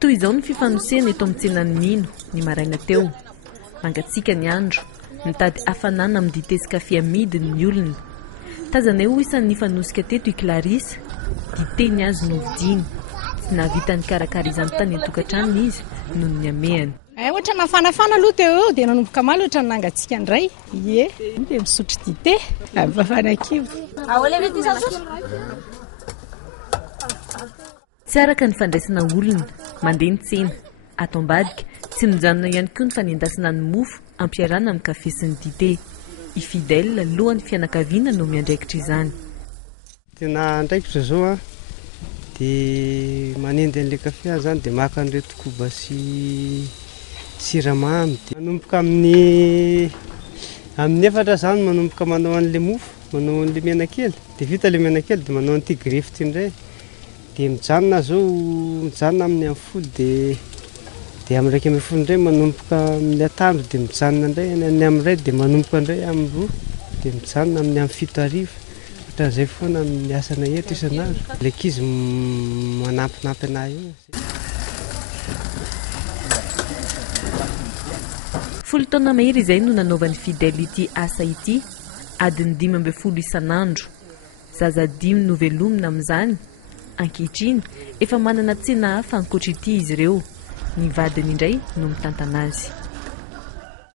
Toy izao ny fifanosehana eto amin'ny tsenan'ny Mino ny maraina teo. Mangatsiaka ny andro, mitady hafanana amin'ny dite sy kafe amidiny ny olona. Tazana eo isan'ny fanosika teto i Clarisse, dite ny azo novidiny. Tsy nahavita ny karakara izany tany an-tokantrano izy noho ny amehany. Ohatra mafanafana aloha teo dia nanomboka maly ohatra nangatsiaka indray. Ie, dia misotro dite, mafana kibo. Tsy araka ny fandraisana olona, mandeha ny tsena, ato ambadika, tsy mijanona ihany koa ny fanendasana ny mofo, ampiarana amin'ny kafe sy ny dite. I Fidèle lohan'ny fianakaviana no miandraikitra izany. Tena andraikitra zao dia manendy an'ilay kafe zany dia maka an'ireto koba sy siramamy. Manomboka amin'ny 4 zany manomboka manao an'ilay mofo, manao an'ilay menakely, dia vita ilay menakely dia manao an'ity grefty indray. Dia mijanona zao, mijanona amin'ny 10 dia amin'ny 1 indray manomboka amin'ny atoandro dia mijanona indray, ny amin'ny 2 dia manomboka indray amin'ny 2 dia mijanona amin'ny 7 ohatran'izay foana ny asana eto isan'andro. Ilay ankizy manampinampy anahy io. Folo taona mahery izay no nanaovan'ny Fidèle ity asa ity, adiny 15 isan'andro. Zaza 5 no velomina amin'izany. Ankehitriny efa manana tsena hafa ankoatra ity izy ireo. Ny vadiny indray no mitantana azy.